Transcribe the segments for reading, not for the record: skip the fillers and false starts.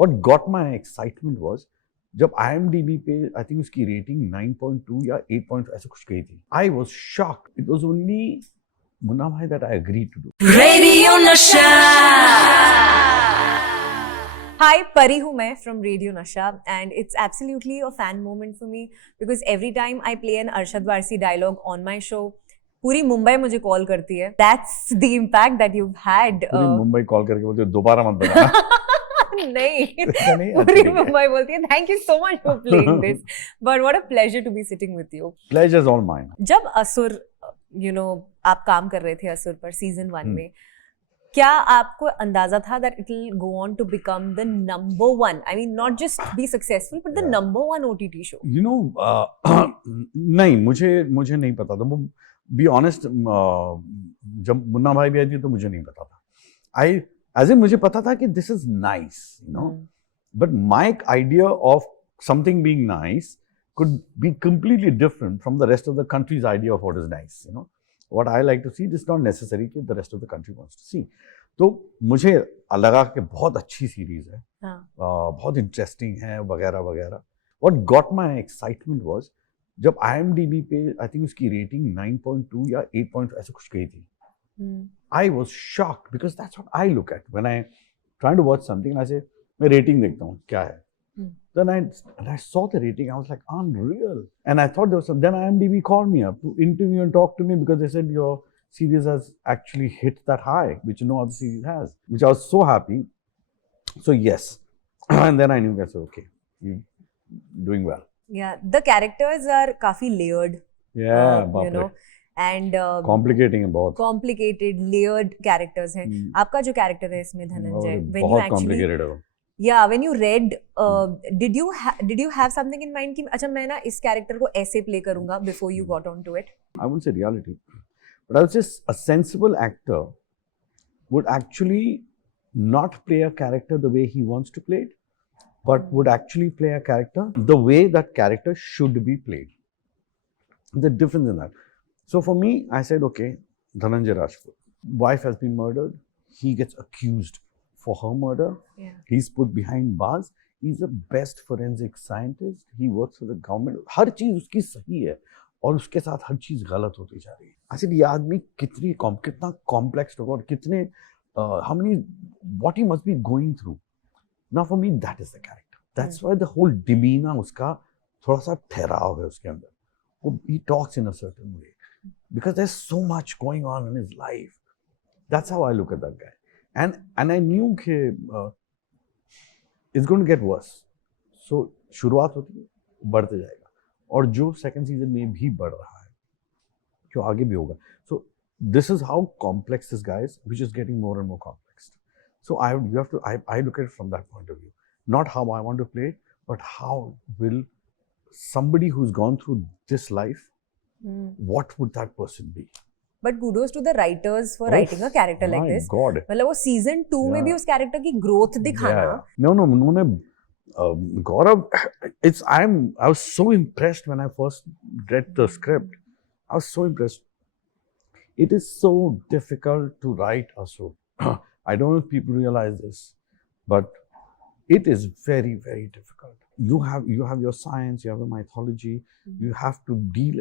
What got my excitement was जब IMDB पे I think उसकी rating 9.2 या 8. ऐसे कुछ गई थी. I was shocked. It was only Munna भाई that I agreed to do. Radio Nasha. Hi, Pareee हूँ मैं from Radio Nasha and it's absolutely a fan moment for me because every time I play an Arshad Warsi dialogue on my show, पूरी मुंबई मुझे call करती है. That's the impact that you've had. पूरी Mumbai call करके बोलते दोबारा मत बताना. नहीं, पूरी मुंबई बोलती है thank you so much for playing this, but what a pleasure to be sitting with you. Pleasure is all mine. जब असुर आप काम कर रहे थे असुर पर सीजन 1 में, क्या आपको अंदाजा था that it will go on to become the number 1, I mean not just be successful but the number 1 OTT show? नहीं, मुझे नहीं पता था. वो बी ऑनेस्ट, जब मुन्ना भाई भी आई थी तो मुझे नहीं पता था. As in मुझे पता था कि this is nice, but my idea of something being nice could be completely different from the rest of the country's idea of what is nice. What I like to see is not necessary कि the rest of the country wants to see. तो मुझे लगा कि बहुत अच्छी series है, बहुत interesting है वगैरह वगैरह. What got my excitement was जब IMDB पे I think उसकी रेटिंग 9.2 या 8. ऐसे कुछ गई थी. I was shocked because that's what I look at when I try to watch something and I say मैं rating देखता हूँ क्या है. Then I saw the rating, I was like unreal, and I thought there was some. Then IMDB called me up to interview and talk to me because they said your series has actually hit that high, which no other series has, which I was so happy. So yes, and then I knew I said okay, you're doing well. Yeah, the characters are काफी layered. Yeah, and complicating है बहुत. Complicated, layered characters हैं. आपका जो character है इसमें Dhananjay, when you बहुत actually complicated है वो. Yeah, when you read, did you have something in mind कि अच्छा मैं ना इस character को ऐसे play करूँगा before you got onto it? I wouldn't say reality, but I would say a sensible actor would actually not play a character the way he wants to play it, but would actually play a character the way that character should be played. The difference in that. So for me, I said, okay, Dhananjay Rajput, wife has been murdered. He gets accused for her murder. Yeah. He's put behind bars. He's the best forensic scientist. He works for the government. हर चीज उसकी सही है और उसके साथ हर चीज गलत होती जा रही है. I said, ये आदमी कितना complex होगा और कितने what he must be going through. Now for me, that is the character. That's why the whole demeanor उसका थोड़ा सा ठहराव है उसके अंदर. He talks in a certain way. Because there's so much going on in his life. That's how I look at that guy. And I knew that it's going to get worse. So शुरुआत होती है, बढ़ते जाएगा. और जो second season में भी बढ़ रहा है, जो आगे भी होगा. So this is how complex this guy is, which is getting more and more complex. So I look at it from that point of view. Not how I want to play it, but how will somebody who's gone through this life, what would that person be? But kudos to the writers for writing a character like this. God. मतलब वो season 2 में भी उस character की growth दिखाना. No, उन्होंने Gaurav, I was so impressed when I first read the script. I was so impressed. It is so difficult to write Asur. I don't know if people realize this, but it is very, very difficult. You have your science, you have a mythology, you have to deal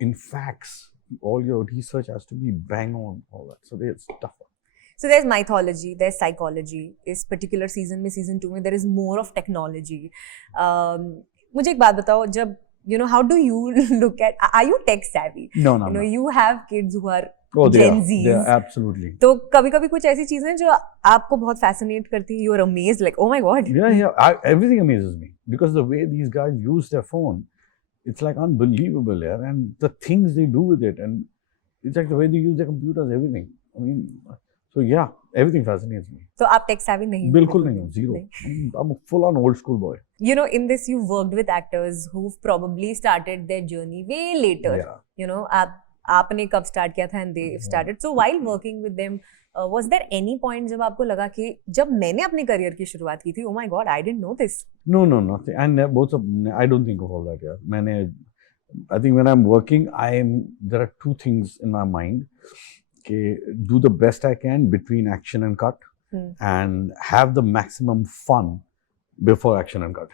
in facts. All your research has to be bang on, all that. So it's tougher. So there's mythology, there's psychology. इस particular season में, season 2 में, there is more of technology. मुझे एक बात बताओ, जब how do you look at? Are you tech savvy? No. You have kids who are Gen Zs. They are absolutely. तो कभी-कभी कुछ ऐसी चीजें जो आपको बहुत fascinate करती हैं, you are amazed, like oh my god. Yeah. Everything amazes me because the way these guys use their phone, it's like unbelievable, yeah. And the things they do with it, and it's like the way they use their computers, everything. I mean, so yeah, everything fascinates me. तो आप tech savvy नहीं? बिल्कुल नहीं हूँ, zero. I'm a full-on old school boy. In this you've worked with actors who've probably started their journey way later. Yeah. आपने कब start किया था and they started. So while working with them, was there any point जब आपको लगा कि जब मैंने अपने career की शुरुआत की थी, oh my god, I didn't know this? No, nothing. And I don't think of all that. Yeah. I think when I'm working, there are two things in my mind. Okay, do the best I can between action and cut. and have the maximum fun before action and cut.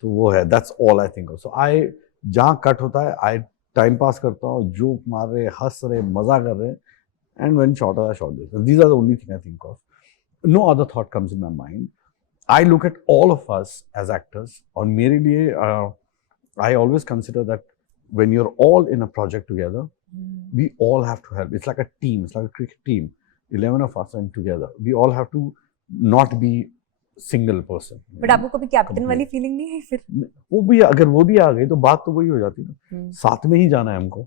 तो वो है, that's all I think of. So I जहाँ cut होता है, I time pass करता हूँ, joke मार रहे, हंस रहे, मजा कर रहे, and when shot है, shot this. These are the only thing I think of. No other thought comes in my mind. I look at all of us as actors. और मेरे लिए I always consider that when you're all in a project together, we all have to help. It's like a team. It's like a cricket team. 11 of us are in together. We all have to not be single person. But आपको कभी captain वाली feeling नहीं है फिर? वो भी अगर वो भी आ गई तो बात तो वही हो जाती है. साथ में ही जाना है हमको.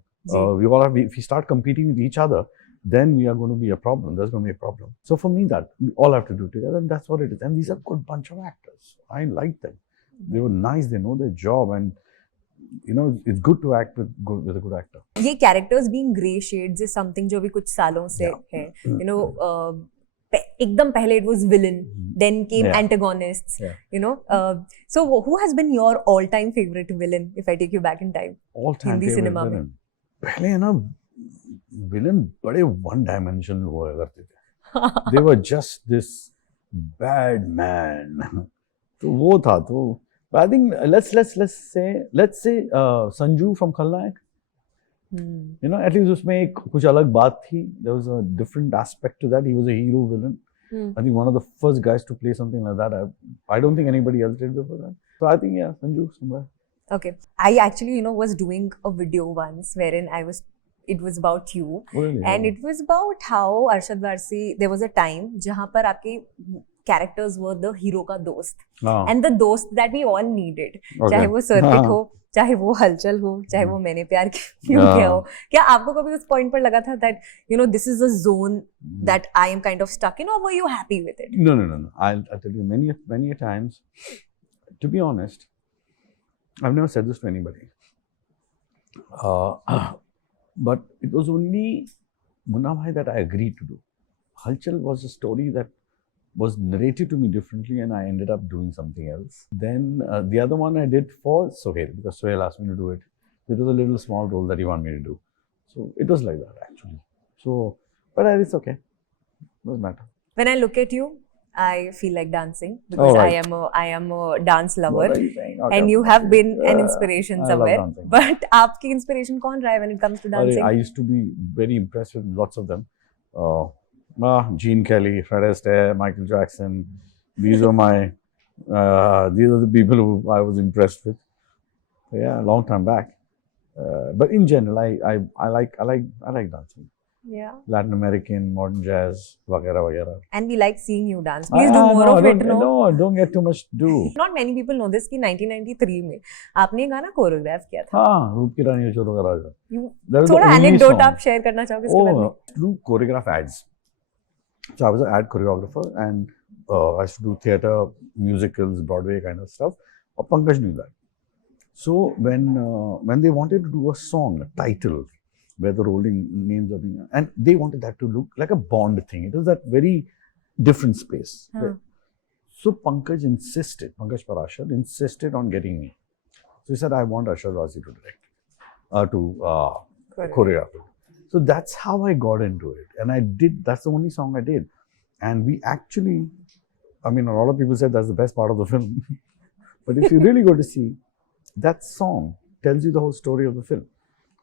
We all have. If we start competing with each other, then we are going to be a problem. There's going to be a problem. So for me, that we all have to do together, and that's what it is. And these are good bunch of actors. I like them. They were nice. They know their job, and you know, it's good to act with a good actor. ये characters being grey shades is something जो भी कुछ सालों से है. You know, एकदम पहले it was villain, then came antagonists. You know, so who has been your all-time favorite villain? If I take you back in time, all-time favorite cinema villain. में. पहले है ना, villain बड़े one-dimensional हुआ करते थे. They were just this bad man. तो वो था तो. But I think let's say Sanju from Khalnayak. You know, at least उसमें एक कुछ अलग बात थी. There was a different aspect to that. He was a hero villain. I think one of the first guys to play something like that. I don't think anybody else did before that. So I think Sanju somewhere. Okay, I actually was doing a video once wherein it was about you, really? And it was about how Arshad Warsi, there was a time जहाँ पर आपके characters were the hero का दोस्त, and the दोस्त that we all needed. चाहे वो circuit हो, चाहे वो हलचल हो, चाहे वो मैंने प्यार किया हो. क्या आपको कभी उस point पर लगा था that this is a zone that I am kind of stuck in, or were you happy with it? No. I'll tell you many a times. To be honest, I've never said this to anybody. But it was only Munna Bhai that I agreed to do. Halchal was a story that was narrated to me differently, and I ended up doing something else. Then the other one I did for Sohail, because Sohail asked me to do it. It was a little small role that he wanted me to do. So it was like that actually. So, but it's okay. Doesn't matter. When I look at you, I feel like dancing because I am a dance lover. What are you saying? Okay. And you have been an inspiration somewhere. I love dancing. But आपकी inspiration कौन रहा है when it comes to dancing? I used to be very impressed with lots of them. Gene Kelly, Fred Astaire, Michael Jackson. These are the people who I was impressed with. So yeah, a long time back. But in general, I like dancing. Yeah. Latin American, modern jazz, वगैरह. And we like seeing you dance. Please do more of it. No, don't get too much to do. Not many people know this कि 1993 में आपने गाना choreograph किया था. हाँ, रूप की रानी चोरों का राजा. थोड़ा anecdote आप share करना चाहोगे इसके बारे में? Do choreograph ads. So I was an ad choreographer, and I used to do theatre, musicals, Broadway kind of stuff. और Pankaj knew that. So when they wanted to do a song, a title, where the rolling names are being, and they wanted that to look like a Bond thing. It was that very different space. So Pankaj Parashar insisted on getting me. So he said, I want Arshad Warsi to direct, choreograph it. So that's how I got into it. And that's the only song I did. And we actually, I mean, a lot of people said that's the best part of the film. But if you really go to see, that song tells you the whole story of the film.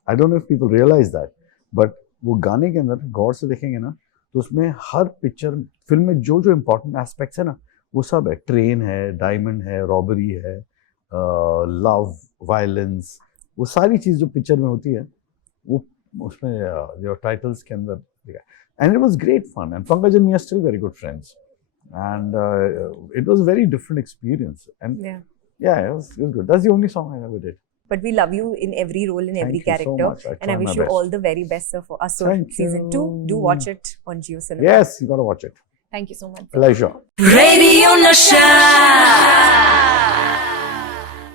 I don't know if people realize that, but वो गाने के अंदर गौर से देखेंगे ना, तो उसमें हर picture film में जो इम्पोर्टेंट एस्पेक्ट्स है ना, वो सब है. ट्रेन है, डायमंड है, रॉबरी है, लव, वायलेंस, वो सारी चीज़ जो पिक्चर में होती है, वो उसमें जो टाइटल्स के अंदर दिखा. And it was great fun. And Pankaj and me are still very good friends. And it was a very different experience. And yeah, it was good. That's the only song I ever did. But we love you in every role, in every character. So much. And I wish you all the very best for Asur season 2. Do watch it on Jio Cinema. Yes, you got to watch it. Thank you so much. Pleasure. Radio Nasha.